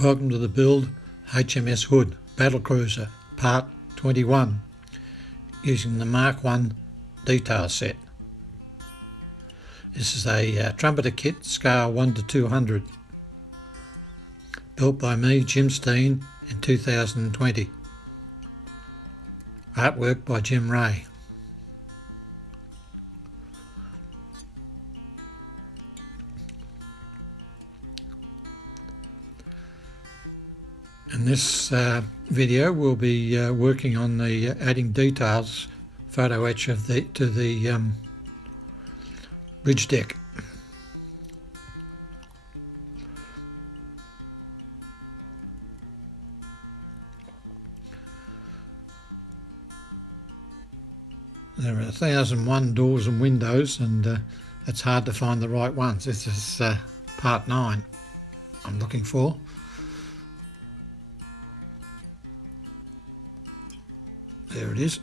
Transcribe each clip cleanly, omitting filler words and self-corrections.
Welcome to the build HMS Hood Battle Cruiser Part 21 using the Mark 1 detail set. This is a Trumpeter Kit scale 1 to 200 built by me, Jim Rae, in 2020. Artwork by Jim Rae. In this video we'll be working on the adding details photo etch to the bridge deck. There are 1001 doors and windows, and it's hard to find the right ones. This is part 9 I'm looking for. There it is.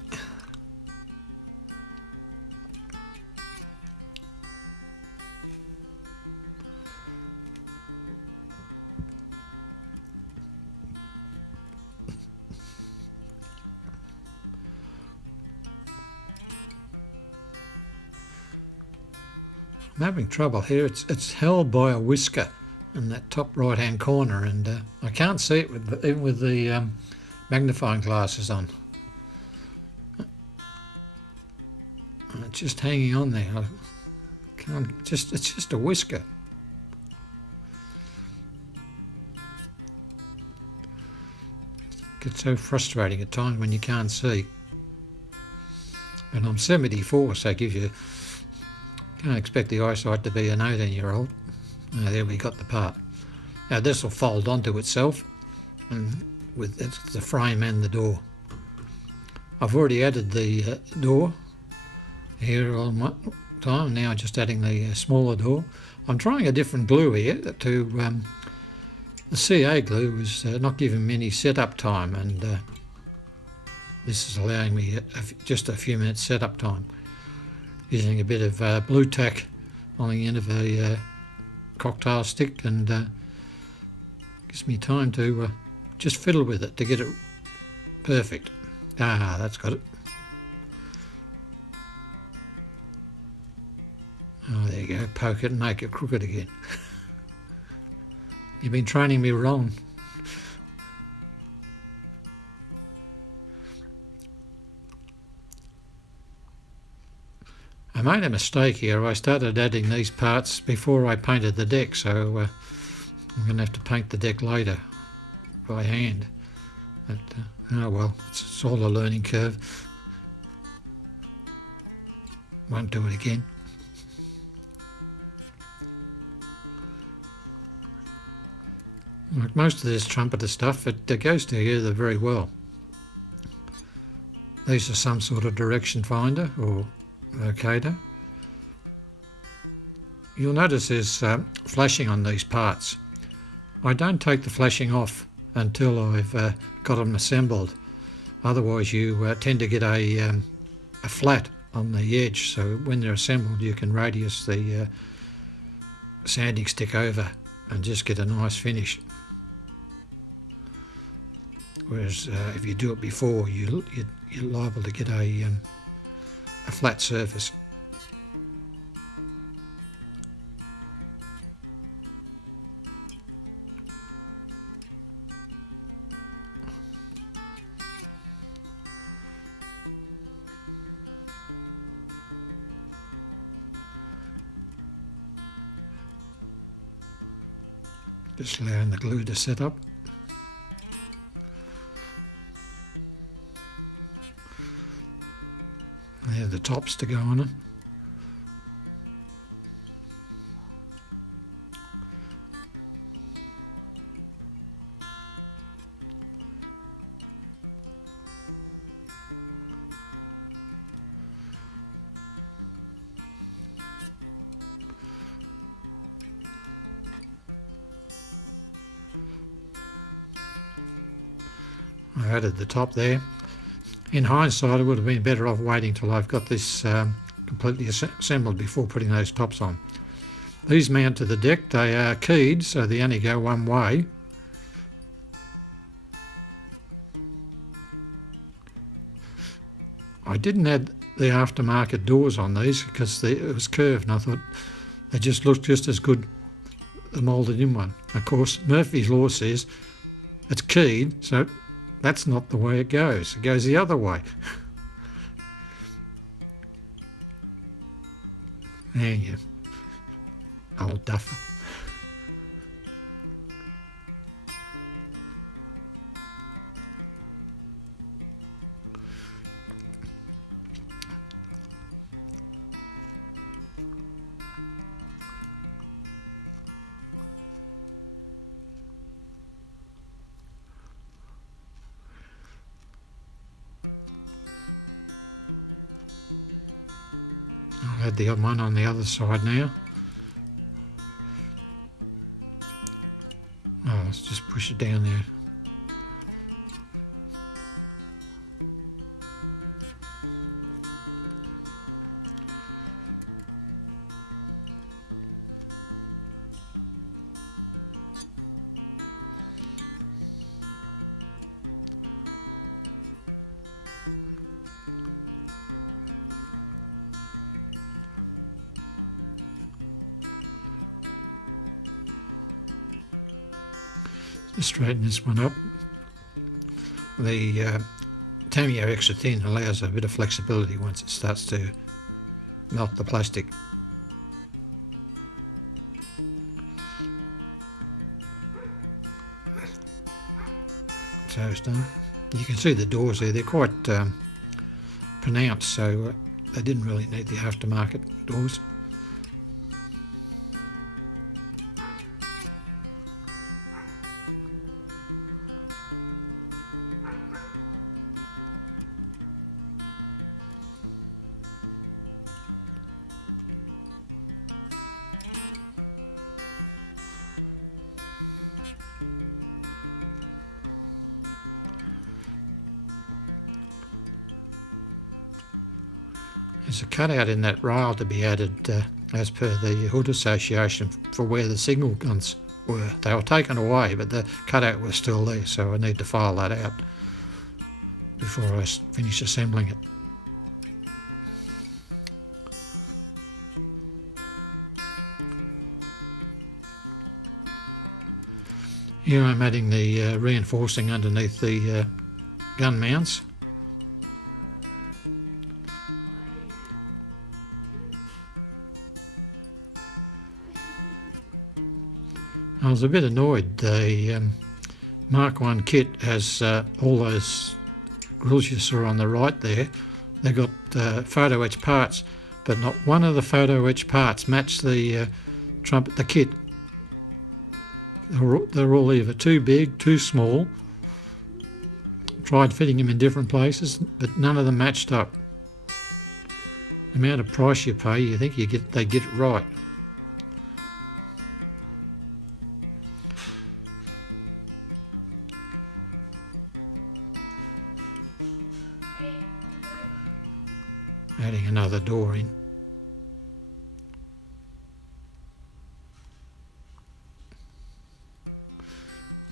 I'm having trouble here. It's held by a whisker in that top right hand corner, and I can't see it even with the magnifying glasses on. It's just hanging on there. I can't. It's just a whisker. It gets so frustrating at times when you can't see. And I'm 74, so it gives you. Can't expect the eyesight to be an 18-year-old. Oh, there we got the part. Now this will fold onto itself, and with it's the frame and the door. I've already added the door here on my time. Now just adding the smaller door. I'm trying a different glue here to the CA glue is not giving me any setup time, and this is allowing me just a few minutes setup time using a bit of blue tack on the end of a cocktail stick, and gives me time to just fiddle with it to get it perfect. Ah, that's got it. Oh, there you go. Poke it and make it crooked again. You've been training me wrong. I made a mistake here. I started adding these parts before I painted the deck, so I'm going to have to paint the deck later by hand. But, oh well, it's all a learning curve. Won't do it again. Like most of this trumpeter stuff, it goes together very well. These are some sort of direction finder or locator. You'll notice there's flashing on these parts. I don't take the flashing off until I've got them assembled. Otherwise you tend to get a flat on the edge, so when they're assembled you can radius the sanding stick over and just get a nice finish. Whereas if you do it before, you're liable to get a flat surface. Just allowing the glue to set up. There are the tops to go on it. I added the top there. In hindsight, I would have been better off waiting till I've got this completely assembled before putting those tops on. These mount to the deck. They are keyed, so they only go one way. I didn't add the aftermarket doors on these because it was curved, and I thought they just looked just as good, the moulded in one. Of course, Murphy's Law says it's keyed, so that's not the way it goes. It goes the other way. There you old duffer. I'll add the other one on the other side now. Oh, let's just push it down there. Just straighten this one up. The Tamio extra thin allows a bit of flexibility once it starts to melt the plastic. So it's done. You can see the doors there, they're quite pronounced, so they didn't really need the aftermarket doors. There's a cutout in that rail to be added as per the Hood Association for where the signal guns were. They were taken away, but the cutout was still there, so I need to file that out before I finish assembling it. Here I'm adding the reinforcing underneath the gun mounts. I was a bit annoyed. The Mark 1 kit has all those grills you saw on the right there. They got photo etch parts, but not one of the photo etch parts matched the Trumpeter Kit. They're all either too big, too small. Tried fitting them in different places, but none of them matched up. The amount of price you pay, you think they get it right. Adding another door in.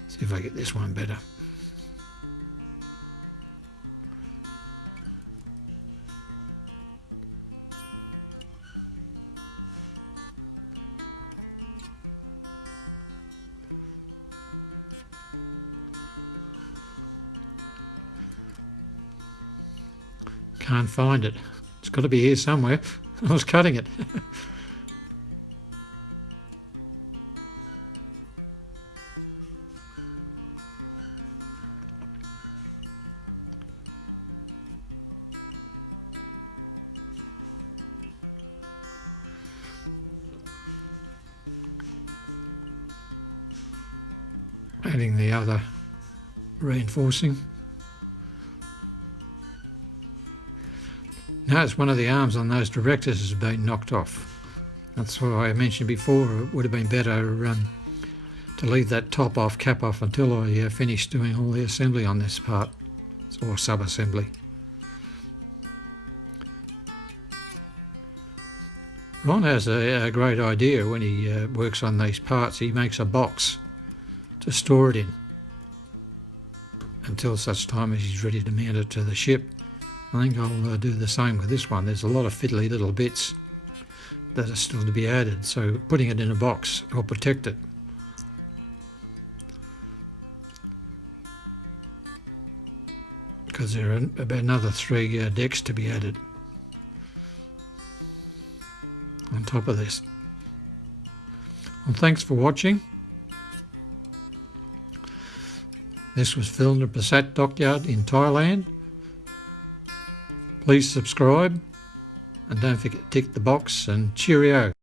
See if I get this one better. Can't find it. It's got to be here somewhere. I was cutting it. Adding the other reinforcing. Notice one of the arms on those directors has been knocked off. That's why I mentioned before it would have been better to leave that top off, cap off until I finish doing all the assembly on this part, or sub-assembly. Ron has a great idea when he works on these parts. He makes a box to store it in until such time as he's ready to mount it to the ship. I think I'll do the same with this one. There's a lot of fiddly little bits that are still to be added, so putting it in a box will protect it. Because there are about another 3 decks to be added on top of this. Well, thanks for watching. This was filmed at Pasat Dockyard in Thailand. Please subscribe and don't forget to tick the box, and cheerio.